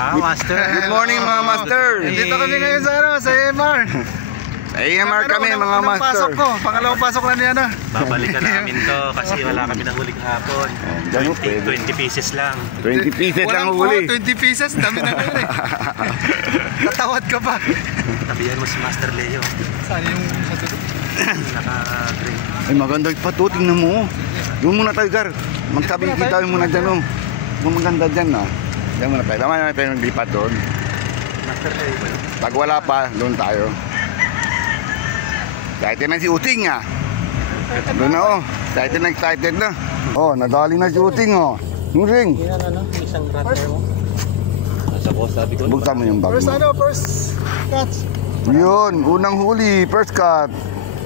Master. Good morning mga master. Dito kami ngayon sa AMR. Sa AMR kami mga master. Pasok ko, pangalawang pasok lang niya na. Babalikan namin to kasi wala kami nang huli kahapon. 20 pieces lang. 20 pieces lang huli. 20 pieces, dami na ngayon eh. Tatawad ka pa. Tabihan mo si Master Leo. Saan yung Naka-green. Ay maganda pa to, tingnan mo. Doon muna tayo Gar. Magsabi kita muna dyan. Kung maganda dyan na. Diyan muna tayo. Tama na tayo naglipat doon. Master Leo ba yun? Pag wala pa, doon tayo. Excited na si Uting ah. Doon na oh. Excited na. Oh, nadali na si Uting oh. Nuring. Yan ano, isang brother mo. Nasa ko sabi ko. Buksan mo yung bag mo. First catch. Yun, unang huli, first cut.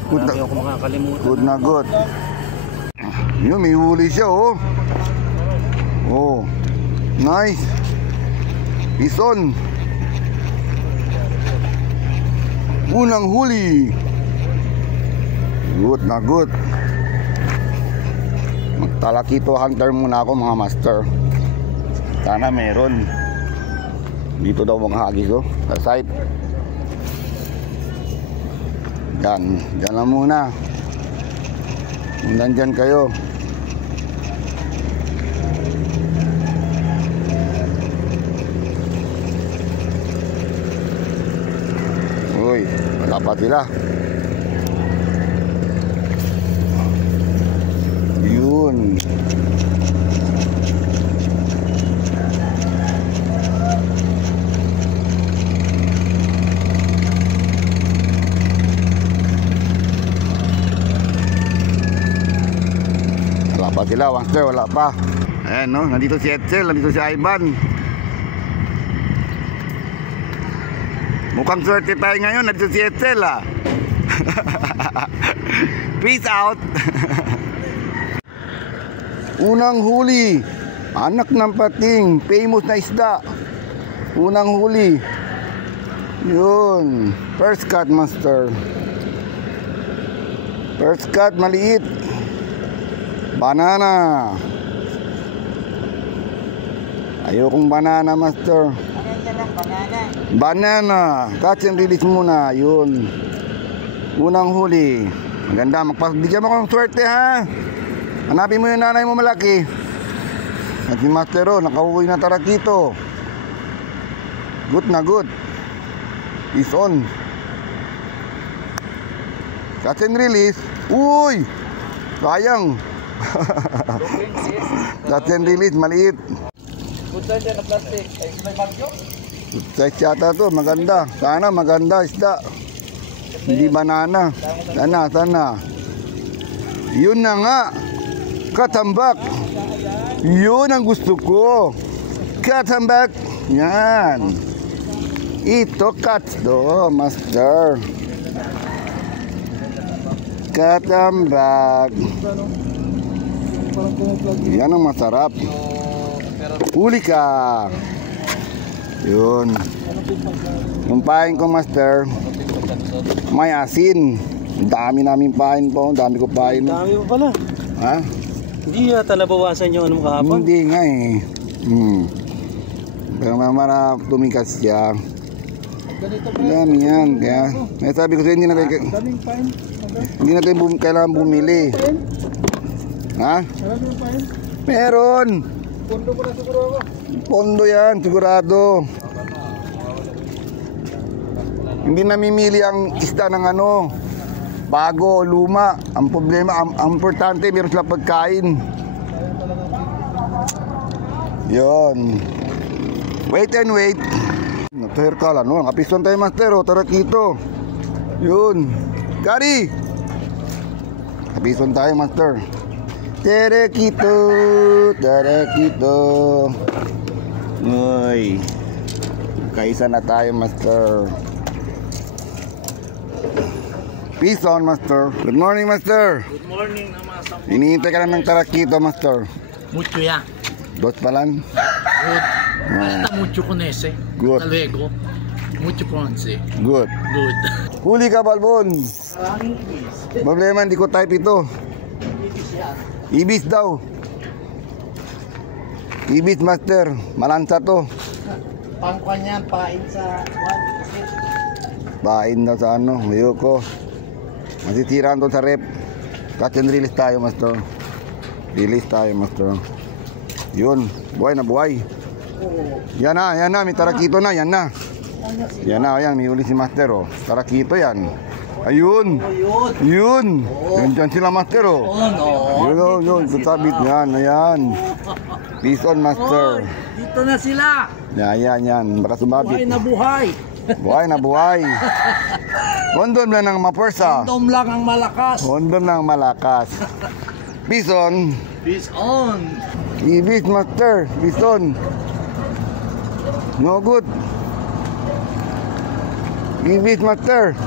Good na, Hindi ako makakalimutan. good na good. Yun, may huli siya oh. Oh, nice. Bison. Unang huli. Good na good. Magtalakito hunter muna ako mga master. Sana meron. Dito daw mga hagis oh. Sa side. Yan, dyan lang muna. Kung nandyan kayo. Uy, wala pa sila. Yun. Wala pa sila, Master, wala pa. Ayan no, nandito si Edsel, nandito si Ivan. Mukhang swerte tayo ngayon, nandito si Edsel ah. Peace out. Unang huli, anak ng pating, famous na isda. Unang huli. Yun, first cut Master. First cut, maliit. Banana. Ayokong banana Master. Banana. Catch and release muna. Yun. Unang huli. Maganda. Magpasbigyan mo kong swerte ha. Hanapin mo yung nanay mo malaki. At si Master o, nakauwi na tarakito. Good na good. Is on. Catch and release. Uy! Sayang. Catch and release, maliit. Good size yan na plastic. Ay, may bagyo? Good size yata to, maganda. Sana maganda isda. Hindi banana. Sana. Yun na nga. Katambak. Yun ang gusto ko. Katambak. Yan. Ito catch do, Master. Katambak. Yan ang masarap. Huli ka. Yun. Yung pain ko Master, may asin. Dami namin pain po. Dami ko pain. Dami mo pala. Ha? Hindi yata nabawasan yung anong kahapon. Hindi nga eh. Pero mamara tumikas siya. Dami yan. Kaya sabi ko sa'yo, hindi natin kailangan bumili. Ha? Meron. Pondo ko na siguro ako. Pondo yan, sigurado. Hindi namimili ang isda ng ano, bago o luma. Ang problema, ang importante, meron sila pagkain. Yon. Wait and wait. Natuher ka lang, no? Nakapiston tayo, Master, o. Tarakito. Yun. Gary! Nakapiston tayo, Master. Tarakito. Uy. Kaisa na tayo, Master. Peace on, Master. Good morning, Master. Good morning naman sa Hinihintay ka lang ng tarakito, Master. Mucho ya. Dos palan. Good. Basta mucho con ese. Good. Hasta luego. Mucho ponce. Good. Good. Huli ka, Balbon. Problema, hindi ko type ito. Ibis daw. Ibis, Master. Malansa to. Pangkwan yan, pain sa Bain daw sa ano, ayoko. Masisiraan to sa rep. Catch and release tayo, master. Release tayo, master. Yun, buhay na buhay. Yan na, may tarakito na, yan na. Yan na, yan, may uli si master, oh. Tarakito yan. Ayun. Yun. Yan dyan sila, master, oh. Yun, tutabit yan, ayan. Peace on, master. Dito na sila. Yan, baka sumabit. Buhay na buhay. Buhay na buhay. Kondom lang ang mapersa. Kondom lang ang malakas. Kondom lang ang malakas. Peace on. Peace on. Ibis, master. Peace on. No good. Ibis, master.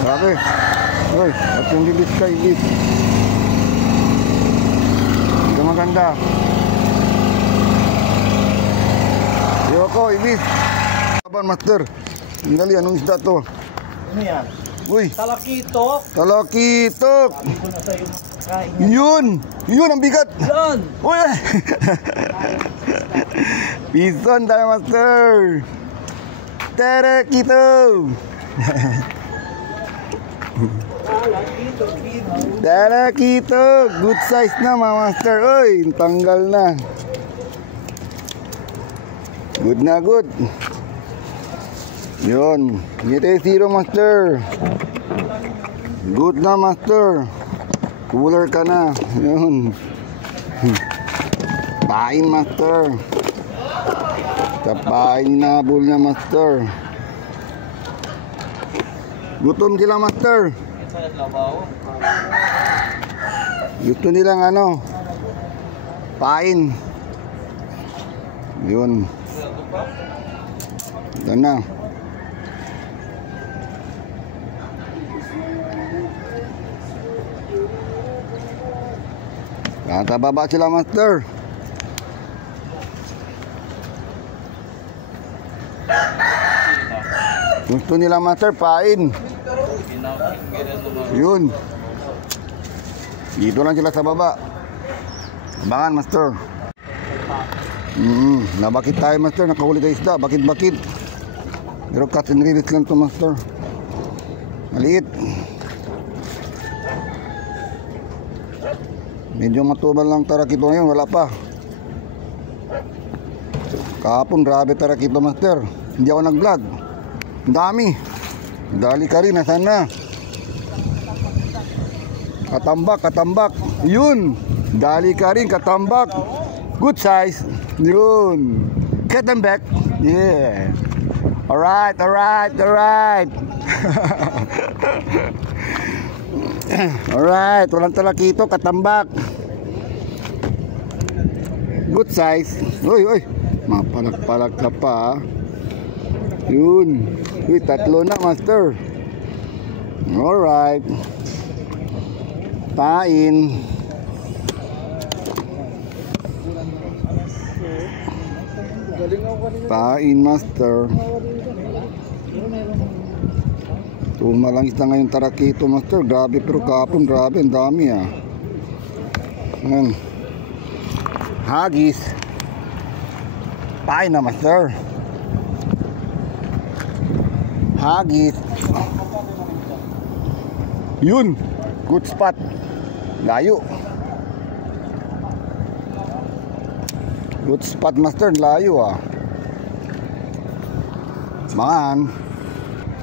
Grabe. Uy, at yung ibis ka, ibis. Hindi ka maganda. Yoko, ibis. Kaban, master. Hingali, anong isda to? Ano yan? Uy, Talakitok. talakitok. Sabi ko na sa'yo kain. Yun ang bigat. Yan. Uy! Pison tayo, master. Tarakito. Tarakito. Good size na, mga master. Uy, tanggal na. Good na, good. Yun. Ngiti zero, master. Good na, master. Cooler ka na. Yun. Pain, master. Kapain na bul na, master. Gutom sila, master. Gusto nilang ano, pain. Yun. Ito na. Baba sila, master. Gusto nila, master, pain. Yun. Dito lang sila sa baba. Abangan, master. Nabakit tayo, master. Nakahuli tayo isda. Bakit. Pero catch and release lang to, master. Maliit. Medyo matubal lang tarakito ngayon, wala pa. Kahapon, grabe tarakito, master. Hindi ako nag-vlog. Ang dami. Dali ka rin, nasan na? Katambak. Yun. Dali ka rin, katambak. Good size. Yun. Get them back. Yeah. Alright. Alright, walang talakito, katambak. Good size. Uy, mapalag ka pa. Yun. Uy, tatlo na, master. Alright. Pain. Pain, master. Tumalangis na ngayon tarakito, master. Grabe, pero kahapon grabe, ang dami ah. Ayan. Hagis. Pain na, master. Hagis. Yun. Good spot. Layo. Good spot, master. Layo ah. Mangan.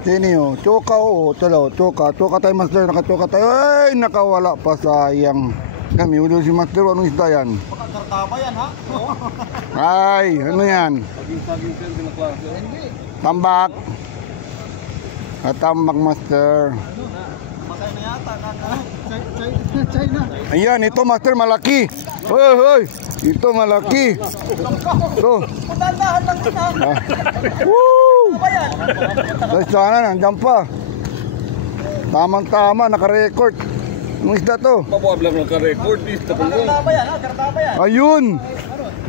Sini o, choka o, choka tayo, master, nakatoka tayo. Ay, nakawala pa, sayang. Kami ulo si master, anong isda yan? Kartaba yan, ha? Ay, ano yan? Tambak. Tambak, master. Matay na yata, China. Ayan, ito, master, malaki. Hoy, ito malaki. Ito. Dahan lang kita. Woo! Dahil sana, nandiyan pa. Tamang-tama, naka-record. Anong isda to? Mabuablang naka-record. Kartaba yan, ha? Kartaba yan. Ayun!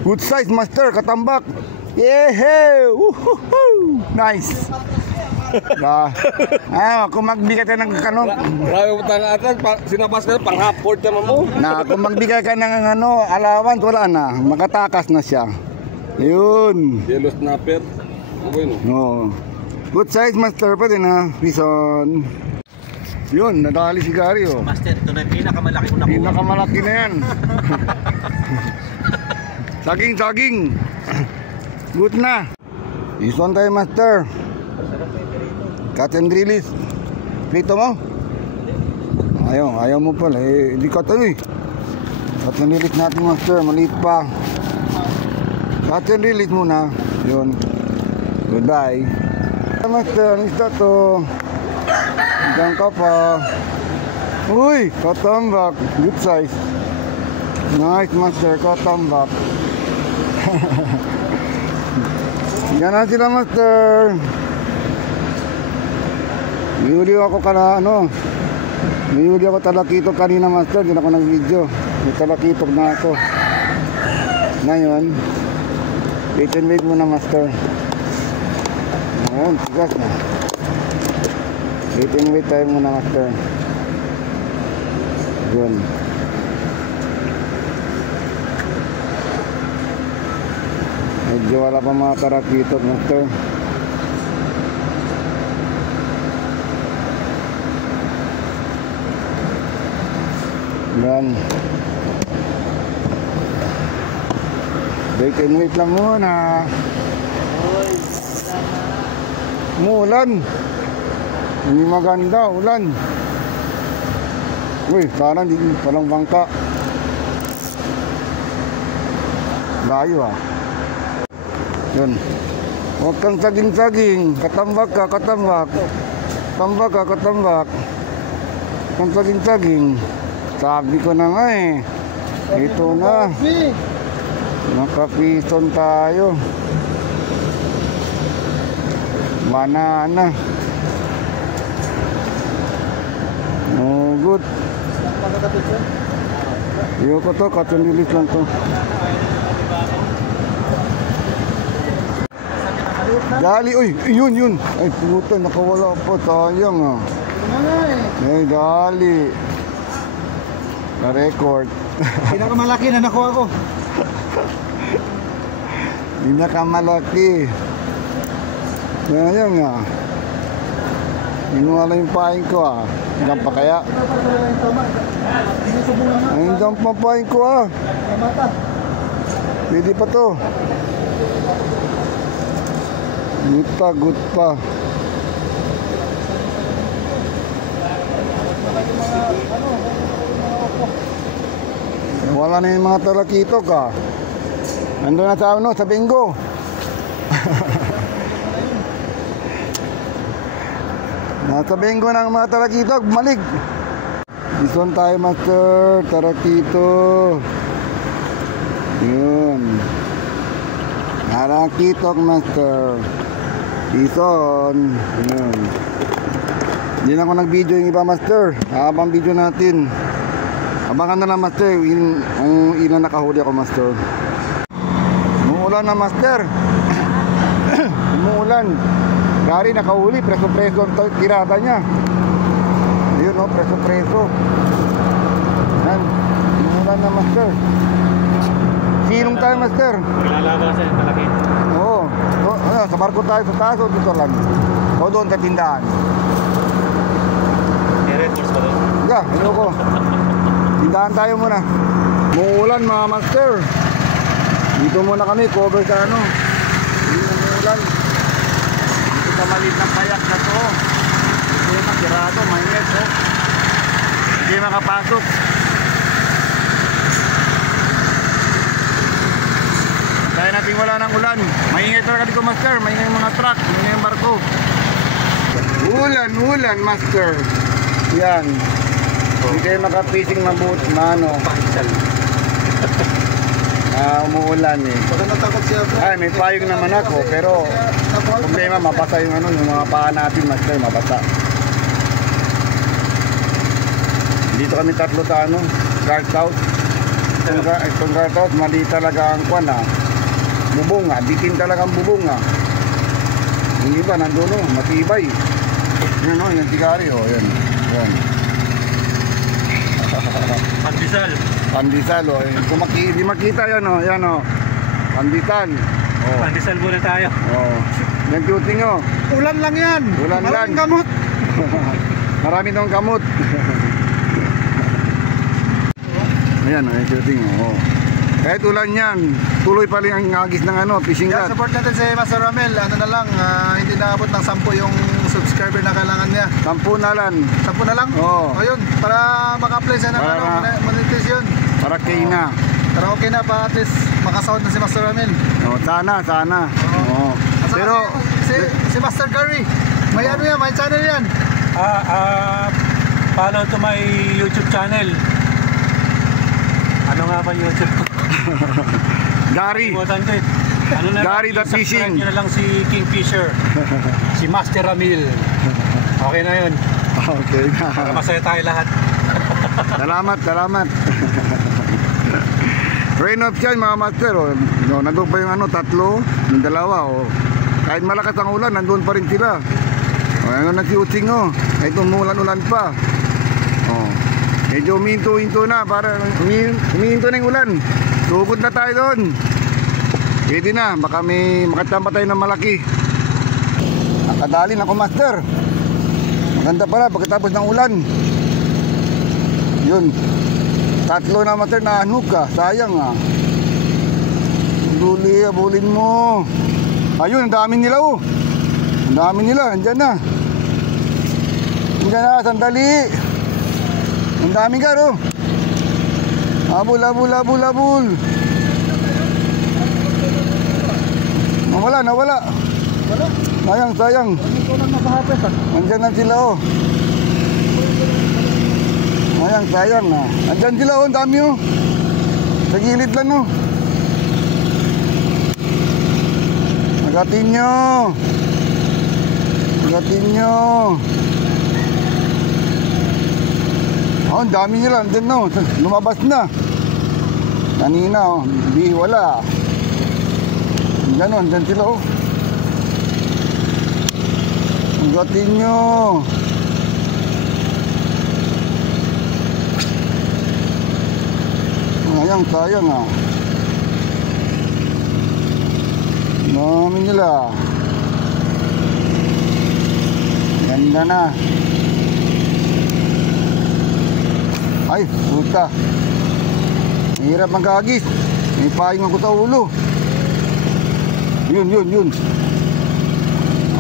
Good size, master, katambak. Yeah! Woohoo! Nice! Kung magbigay ka ng ano, Marami mo tayo atas, sinabas ka pang half-board naman mo. kung magbigay ka ng ano, allowance, wala na. Makatakas na siya. Yun. Yellow snapper. Okay no? Oo. Good size, master. Pwede na. Bison. Yun, nadali si Gary, oh. Master, ito na yung pinakamalaki ko nakuha. Pinakamalaki na yan. Saging. Good na. Bison tayo, master. Cut and release. Prito mo? Ayaw mo pala. Hindi ka tayo eh. Cut and release natin, master. Maliit pa. Cut and release muna. Yun. Goodbye. Master, ang isda to. Diyan ka pa. Uy, katambak. Good size. Nice, master. Katambak. Yan na sila, master. Nihuli ako Nihuli ako talakitok kanina, master. Hindi na ako nag-video. May talakitok na ako. Ngayon, wait and wait muna, master. Ngayon, tigas na. Wait and wait tayo muna, master. Yun. Medyo wala pa mga talakitok, master. Yan. Wait and wait lang muna. Umuulan. Hindi maganda, ulan. Uy, parang di palang bangka. Layo ah. Yun. Huwag kang saging-saging. Katambak ka, katambak. Tambak ka, katambak. Huwag kang saging-saging. Sabi ko na nga eh. Ito na. Nakapison tayo. Banana. Oh, good. Iyo ko to, katunilis lang to. Dali, uy, yun. Ay, puta, nakawala pa, sayang ah. Ay, dali. Na-record. Pinakamalaki na nakuha ko. Pinakamalaki. Sayang ah. Inuha lang yung paing ko ah. Hanggang pa kaya? Hanggang pa paing ko ah. Pwede pa to. Good pa. Wala na yung mga talakitok ah. Nandun na sa sa bingo. Nasa bingo ng mga talakitok, bumalik. Bison tayo, master. Tarakito. Yun. Talakitok, master. Bison. Yun. Hindi na ako nag-video yung iba, master. Habang video natin. Abangan na lang, master. Kung ilan nakahuli ako, master. Umuulan na, master. Umuulan. Gary nakahuli, preso-preso ang tirada niya. Yun o, preso-preso. Yan, umulan na, master. Silong tayo, master. Nilalabasan yung talaki. Oo. Sa barko tayo sa taas o dito lang? O doon sa tindahan? May red horse ba doon? Hindi, ayoko. Tindahan tayo muna. Muulan, mga master. Dito muna kami, cover sa ano. Hindi umuulan. Sa maliit ng kayak na to. Hindi makirado, mainit oh. Hindi makapasok. Kaya natin wala ng ulan. Maingay talaga dito, master. Maingay yung mga truck, maingay yung barko. Ulan, master. Yan. Hindi kayo makapising mabuti, mano. Umuulan eh. Ay, may payong naman ako, pero problema, mabasa yung ano, yung mga paa natin, master, mabasa. Dito kami tatlo sa ano, guardhouse. Itong guardhouse, mali talaga ang kwan ah. Bubong ah, bitin talaga ang bubong ah. Yung iba, nandun o, matibay. Yan o, yung tigari o, yan. Yan. Pandesal. Pandesal o, kung di makita yan o, yan o. Pandesal. Oh. Pandesal muna tayo. Oh. Yan shooting o. Ulan lang yan. Ulan lang. Maraming gamot. Marami nang kamot. Ayan o, yung shooting o. Kahit ulan yan, tuloy pa rin ang agis ng fishing Yan, rod. support natin si Master Ramel. Ano na lang, hindi naabot ng 10 yung subscriber na kailangan niya. 10 na lang. 10 na lang? Oo. Ayun, para maka-apply siya ng monetization. Para kay na. Pero okay na pa, at least makasound na si Master Ramel. Oh, sana. Oo. At saka Pero si Master Gary, may ano yan, may channel yan. Follow to my YouTube channel. Ano nga ba YouTube ko? Gary. Kalimutan ko eh. Ano na Gary lang, the Fishing. subscribe nyo na lang si Kingfisher. Si Master Ramil. Okay na yun. Okay Para na. masaya tayo lahat. Salamat. Rain of yan mga master. Oh. No, nandun pa yung 3, yung 2. Oh. Kahit malakas ang ulan, nandun pa rin sila. Oh, ano na si Utsing oh. Kahit umulan-ulan pa. Oh. Medyo uminto-hinto na. Para umihinto na yung ulan. Sugod na tayo doon. Pwede na. Baka may makatamba tayo ng malaki. Nakadali na ako master. Maganda pala pagkatapos ng ulan. Yun. 3 na master na anuka. Sayang ah. Duli, abulin mo. Ayun, ang dami nila oh. Ang dami nila. Andyan na. Andyan na, sandali. Ang dami ka oh. Abul. Nawala. Sayang. Andyan na sila oh. Sayang ah. Andyan sila oh, ang dami oh. Sa gilid lang oh. Agatin nyo. Oh, ang dami nila. Andyan no. Lumabas na. Kanina oh. Hindi wala. Andyan oh. Andyan sila oh. Agatin nyo. Sayang ah. Dami nila. Ganda na. Ay, puta. Mahirap magagis. May pahing ako sa ulo. Yun.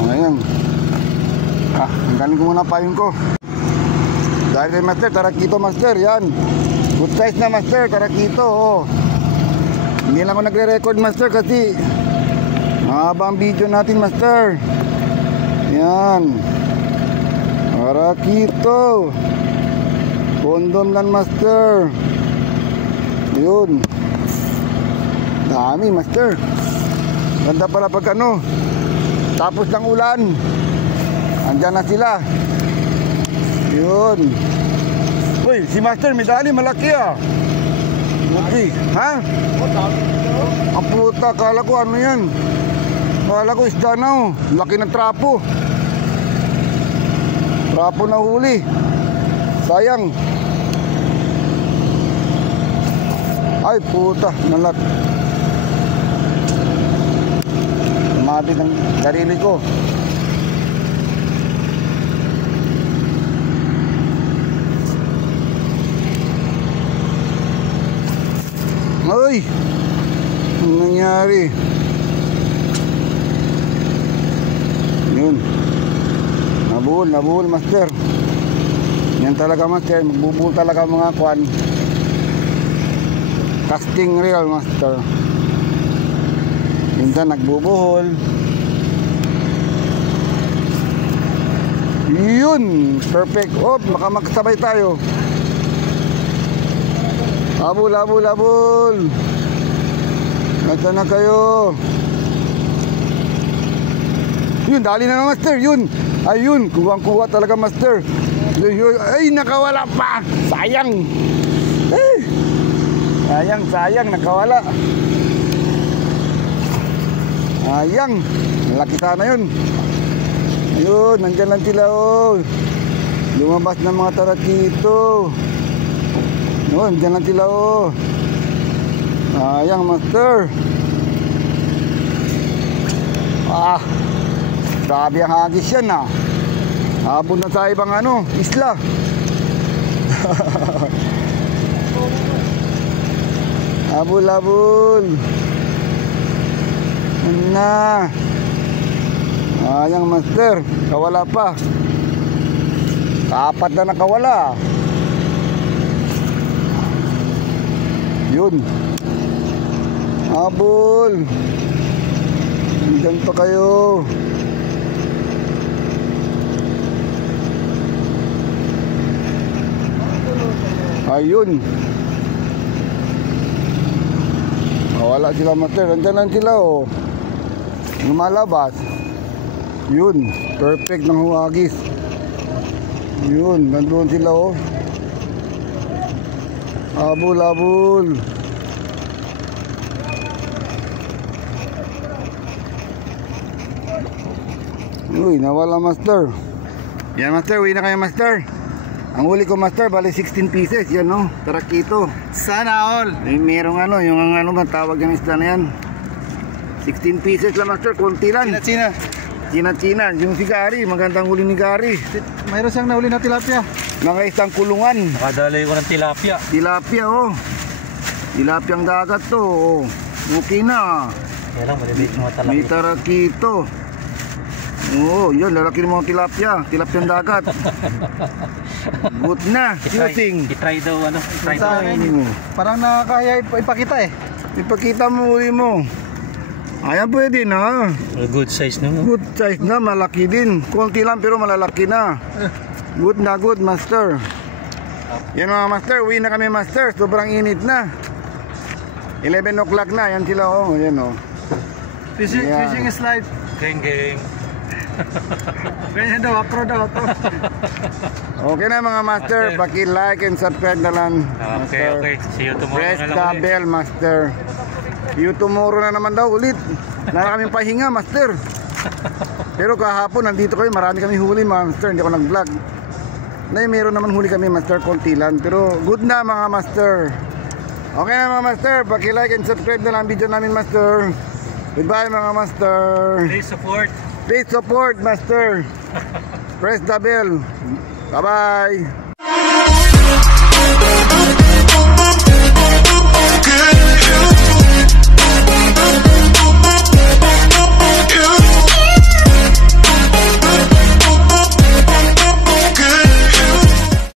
Ayan. Ang galing ko muna pahing ko. Dahil kay master, tarakito master. Yan. Good size na master, tarakito. Oh. Hindi lang ako nagre-record master kasi mahaba ang video natin master. Yan. Tarakito. Kondom lang master. Yun. Dami master. Ganda pala pag tapos ng ulan. Andyan na sila. Yun. Uy, si master may dali malaki ah. Okay. Ha? Ang puta, kala ko ano yan. Kala ko isda na oh. Laki ng trapo. Trapo na huli. Sayang. Ay puta, nalat. Mati ng sarili ko. Ay! Anong nangyari? Yun. Nabuhol master. Yan talaga master. Magbubuhol talaga mga kwan. Casting reel master. Minsan nagbubuhol. Yun. Perfect. Oh, baka magsabay tayo. Abul. Nasaan na kayo? Yun, dali na master. Yun. Ayun, kuwang-kuwa talaga master. Yun. Ay, nakawala pa. Sayang. Eh. Sayang, nakawala. Sayang. Malaki sana yun. Ayun, nandyan lang sila oh. Lumabas ng mga tarakito. Ayun, nandyan lang sila oh. Ayang master. Grabe ang hagis yan ah. Habol na sa ibang ano, isla. Habol. Ano na? Ayang master, kawala pa. Kapat na nakawala. Yun. Habol. Diyan pa kayo. Ayun. Wala sila master. Nandiyan lang sila oh. Lumalabas. Yun. Perfect ng huwagis. Yun. Nandun sila oh. Abul. Uy, nawala master. Yan master, uwi na kayo master. Ang huli ko master, bali 16 pieces. Yan no, tarakito. Sana all. Merong ano, yung ano ba tawag yung isda na yan. 16 pieces lang master, konti lang. China. Yung si Gary, magandang huli ni Gary. Mayroon siyang nahuli na tilapia. Mga isang kulungan. Nakadalay ko ng tilapia. Tilapia oh. Tilapia ang dagat to oh. Okay na. Kaya lang, maliliit mga talapia. May tarakito. Oo, yun, lalaki ng mga tilapia. Tilapiang dagat. Good na, shooting. I-try daw, ano? I-try Sa daw. akin, parang nakakaya ipakita eh. Ipakita mo uli mo. Ayan, pwede na. Good size naman. Good size na, malaki din. Konti lang pero malalaki na. Good na, good master. Yan mga master, uwi na kami master. Sobrang init na. 11 o'clock na, yan sila oh. Yan oh. Fishing is life. Gang. Ganyan daw, apro daw. Okay na mga master, paki-like and subscribe na lang. Okay. See you tomorrow Press na the lang ulit. bell master. See you tomorrow na naman daw ulit. Wala kaming pahinga master. Pero kahapon nandito kayo, marami kami huli master, hindi ako nag-vlog. Meron naman huli kami master, konti lang. Pero good na mga master. Okay na mga master, paki-like and subscribe na lang video namin master. Goodbye mga master. Please support. Please support master. Press the bell. Bye bye.